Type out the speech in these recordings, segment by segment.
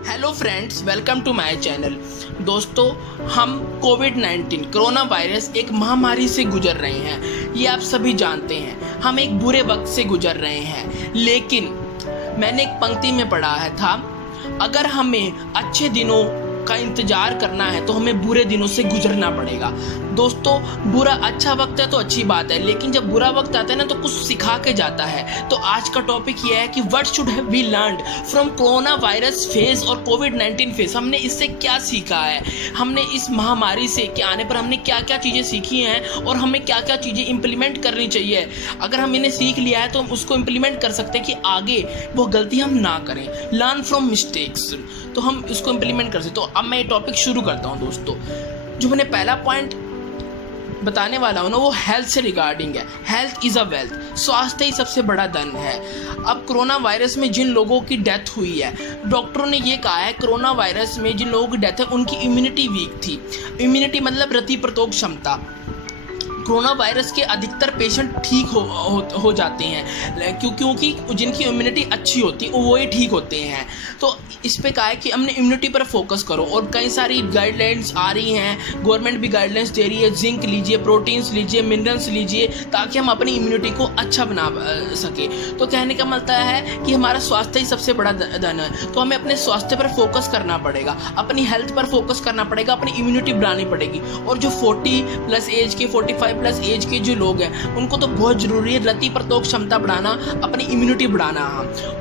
Hello friends, welcome to my channel. दोस्तों, हम कोविड-19 corona virus एक महामारी से गुजर रहे हैं। ये आप सभी जानते हैं। हम एक बुरे वक्त से गुजर रहे हैं, लेकिन मैंने एक पंक्ति में पढ़ा था, अगर हमें अच्छे दिनों का इंतजार करना है तो हमें बुरे दिनों से गुजरना पड़ेगा। दोस्तों, बुरा अच्छा वक्त है तो अच्छी बात है, लेकिन जब बुरा वक्त आता है ना तो कुछ सिखा के जाता है। तो आज का टॉपिक ये है कि what should have we learned from corona virus phase और कोविड-19 फेज। हमने इससे क्या सीखा है, हमने इस महामारी से के आने पर हमने क्या क्या चीज़ें सीखी हैं और हमें क्या क्या चीज़ें इम्प्लीमेंट करनी चाहिए। अगर हम इन्हें सीख लिया है तो हम उसको इम्प्लीमेंट कर सकते हैं कि आगे वो गलती हम ना करें। लर्न फ्रॉम मिस्टेक्स, तो हम इसको इम्प्लीमेंट कर सकते। तो अब मैं ये टॉपिक शुरू करता हूँ। दोस्तों, जो मैंने पहला पॉइंट बताने वाला हूँ ना, वो हेल्थ से रिगार्डिंग है। हेल्थ इज़ अ वेल्थ, स्वास्थ्य ही सबसे बड़ा धन है। अब कोरोना वायरस में जिन लोगों की डेथ हुई है, डॉक्टरों ने ये कहा है कोरोना वायरस में जिन लोगों की डेथ है उनकी इम्यूनिटी वीक थी। इम्यूनिटी मतलब प्रतिरोधक क्षमता। कोरोना वायरस के अधिकतर पेशेंट ठीक हो जाते हैं क्योंकि जिनकी इम्यूनिटी अच्छी होती है वो ही ठीक होते हैं। तो इस पे कहा है कि हमने इम्यूनिटी पर फोकस करो, और कई सारी गाइडलाइंस आ रही हैं, गवर्नमेंट भी गाइडलाइंस दे रही है। जिंक लीजिए, प्रोटीन्स लीजिए, मिनरल्स लीजिए, ताकि हम अपनी इम्यूनिटी को अच्छा बना सके। तो कहने का मतलब है कि हमारा स्वास्थ्य ही सबसे बड़ा धन है। तो हमें अपने स्वास्थ्य पर फोकस करना पड़ेगा, अपनी हेल्थ पर फोकस करना पड़ेगा, अपनी इम्यूनिटी बढ़ानी पड़ेगी। और जो 40+ एज के 45+ एज के जो लोग हैं उनको तो बहुत ज़रूरी है प्रतिरोधक क्षमता बढ़ाना, अपनी इम्यूनिटी बढ़ाना।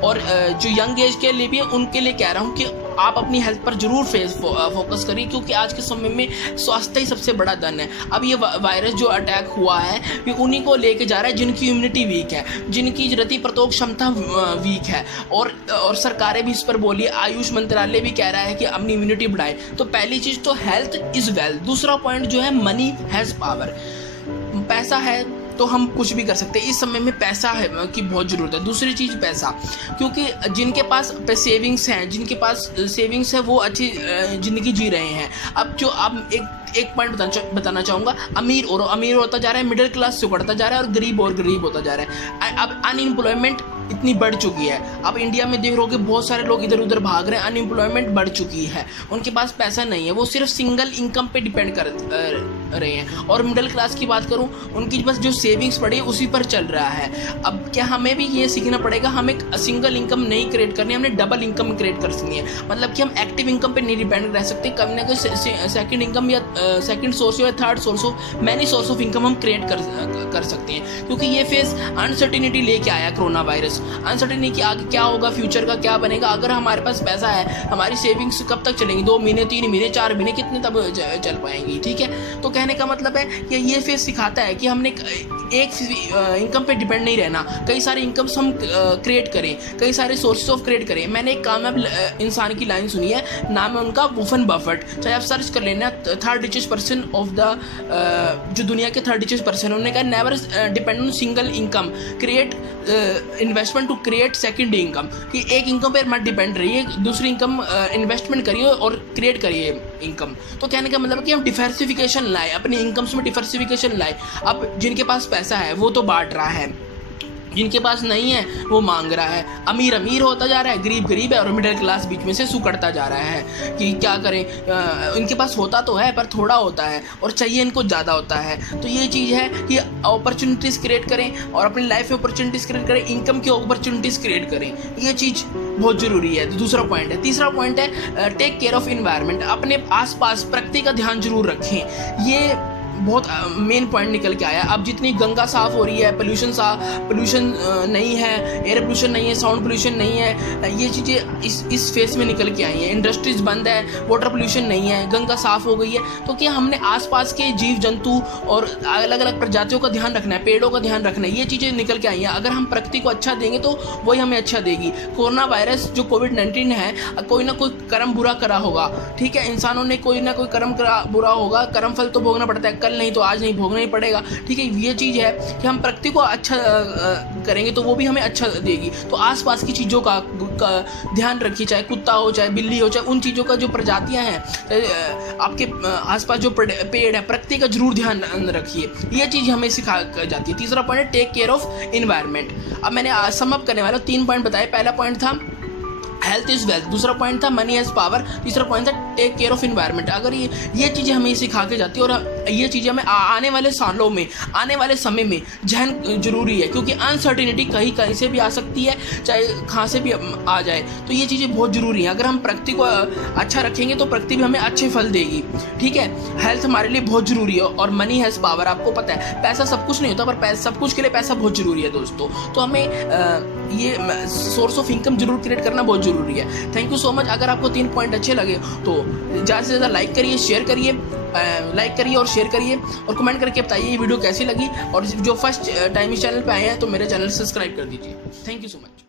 और जो यंग एज के लिए भी है उनके लिए कह रहा हूँ कि आप अपनी हेल्थ पर जरूर फोकस करिए, क्योंकि आज के समय में स्वास्थ्य ही सबसे बड़ा धन है। अब ये वायरस जो अटैक हुआ है ये उन्हीं को लेके जा रहा है जिनकी इम्यूनिटी वीक है, जिनकी प्रतिरोधक क्षमता वीक है। और सरकारें भी इस पर बोली, आयुष मंत्रालय भी कह रहा है कि अपनी इम्यूनिटी बढ़ाए। तो पहली चीज़ तो हेल्थ इज़ वेल्थ। दूसरा पॉइंट जो है, मनी हैज़ पावर। पैसा है तो हम कुछ भी कर सकते हैं। इस समय में पैसा है की बहुत ज़रूरत है। दूसरी चीज़ पैसा, क्योंकि जिनके पास सेविंग्स हैं, जिनके पास सेविंग्स है वो अच्छी ज़िंदगी जी रहे हैं। अब जो आप एक पॉइंट बताना चाहूँगा, अमीर और अमीर होता जा रहा है, मिडिल क्लास सिकुड़ता जा रहा है, और गरीब और गरीब होता जा रहा है। अब अनएम्प्लॉयमेंट इतनी बढ़ चुकी है। अब इंडिया में देख रहे हो बहुत सारे लोग इधर उधर भाग रहे हैं, अनएम्प्लॉयमेंट बढ़ चुकी है, उनके पास पैसा नहीं है, वो सिर्फ सिंगल इनकम पे डिपेंड कर रहे हैं। और मिडिल क्लास की बात करूं, उनकी बस जो सेविंग्स पड़ी है उसी पर चल रहा है। अब क्या हमें भी ये सीखना पड़ेगा, हमें सिंगल इनकम नहीं क्रिएट करनी, हमने डबल इनकम क्रिएट करनी है। मतलब कि हम एक्टिव इनकम पे नहीं डिपेंड रह सकते, कभी ना कभी सेकंड इनकम या सेकंड सोर्स या थर्ड सोर्स हो, मैनी सोर्स ऑफ इनकम हम क्रिएट कर सकते हैं। क्योंकि ये फेज अनसर्टिनिटी लेके आया कोरोना वायरस। अनसर्टिनिटी कि आगे क्या होगा, फ्यूचर का क्या बनेगा। अगर हमारे पास पैसा है, हमारी सेविंग्स कब तक चलेंगी? 2 महीने, 3 महीने, 4 महीने, कितने तब चल पाएंगी? ठीक है। तो कहने का मतलब है कि ये फेज सिखाता है कि हमने एक इनकम पे डिपेंड नहीं रहना, कई सारे इनकम्स हम क्रिएट करें, कई सारे सोर्सेज ऑफ क्रिएट करें। मैंने एक कामयाब इंसान की लाइन सुनी है, नाम है उनका वुफन बफेट। चाहे आप सर्च कर लेना, 3rd richest person of the जो दुनिया के 3rd richest पर्सन। उन्होंने कहा never depend on single income, create investment to create second income. कि एक इनकम पर मत डिपेंड रहिए, दूसरी इनकम इन्वेस्टमेंट करिए और क्रिएट करिए इनकम। तो कहने का मतलब कि हम डिवर्सिफिकेशन लाए, अपनी इनकम्स में डिवर्सिफिकेशन लाए। अब जिनके पास पैसा है वो तो बांट रहा है, जिनके पास नहीं है वो मांग रहा है। अमीर अमीर होता जा रहा है, गरीब गरीब है, और मिडिल क्लास बीच में से सुकड़ता जा रहा है। कि क्या करें, इनके पास होता तो है पर थोड़ा होता है और चाहिए इनको ज़्यादा होता है। तो ये चीज़ है कि अपॉर्चुनिटीज़ क्रिएट करें और अपनी लाइफ में अपॉर्चुनिटीज़ क्रिएट करें, इनकम की अपॉर्चुनिटीज़ क्रिएट करें। ये चीज़ बहुत ज़रूरी है। दूसरा पॉइंट है। तीसरा पॉइंट है टेक केयर ऑफ इन्वायरमेंट। अपने आसपास प्रकृति का ध्यान जरूर रखें। ये बहुत मेन पॉइंट निकल के आया। अब जितनी गंगा साफ़ हो रही है, पोल्यूशन नहीं है, एयर पोल्यूशन नहीं है, साउंड पोल्यूशन नहीं है, ये चीज़ें इस फेस में निकल के आई हैं। इंडस्ट्रीज बंद है, वाटर पोल्यूशन नहीं है, गंगा साफ़ हो गई है। तो क्या हमने आसपास के जीव जंतु और अलग अलग प्रजातियों का ध्यान रखना है, पेड़ों का ध्यान रखना है। ये चीज़ें निकल के आई हैं। अगर हम प्रकृति को अच्छा देंगे तो वही हमें अच्छा देगी। कोरोना वायरस जो कोविड-19 है, कोई ना कोई कर्म बुरा करा होगा। ठीक है, इंसानों ने कोई ना कोई कर्म बुरा होगा, कर्म फल तो भोगना पड़ता है, नहीं तो आज नहीं भोगना ही पड़ेगा। ठीक है, ये चीज़ है कि हम प्रकृति को अच्छा करेंगे तो वो भी हमें अच्छा देगी। तो आसपास की चीज़ों का ध्यान रखिए, चाहे कुत्ता हो, चाहे बिल्ली हो, चाहे उन चीज़ों का जो प्रजातियां हैं, आपके आसपास जो पेड़ है, प्रकृति का जरूर ध्यान रखिए। ये चीज़ हमें सिखा जाती है। तीसरा पॉइंट है टेक केयर ऑफ इन्वायरमेंट। अब मैंने सम अप करने वाला 3 पॉइंट बताए। पहला पॉइंट था हेल्थ इज वेल्थ, दूसरा पॉइंट था मनी एज पावर, तीसरा पॉइंट था टेक केयर ऑफ एनवायरनमेंट। अगर ये चीज़ें हमें सिखा के जाती है और ये चीज़ें हमें आने वाले सालों में, आने वाले समय में जहन जरूरी है, क्योंकि अनसर्टिनिटी कहीं से भी आ सकती है, चाहे कहाँ से भी आ जाए। तो ये चीज़ें बहुत ज़रूरी हैं। अगर हम प्रकृति को अच्छा रखेंगे तो प्रकृति भी हमें अच्छे फल देगी, ठीक है। हेल्थ हमारे लिए बहुत ज़रूरी है और मनी हैज़ पावर। आपको पता है पैसा सब कुछ नहीं होता, पर सब कुछ के लिए पैसा बहुत ज़रूरी है दोस्तों। तो हमें ये सोर्स ऑफ इनकम जरूर क्रिएट करना बहुत ज़रूरी है। Thank you so much. अगर आपको 3 पॉइंट अच्छे लगे तो ज़्यादा से ज़्यादा लाइक करिए, शेयर करिए, लाइक करिए और शेयर करिए और कमेंट करके बताइए ये वीडियो कैसी लगी। और जो फर्स्ट टाइम इस चैनल पे आए हैं तो मेरे चैनल सब्सक्राइब कर दीजिए। Thank you so much.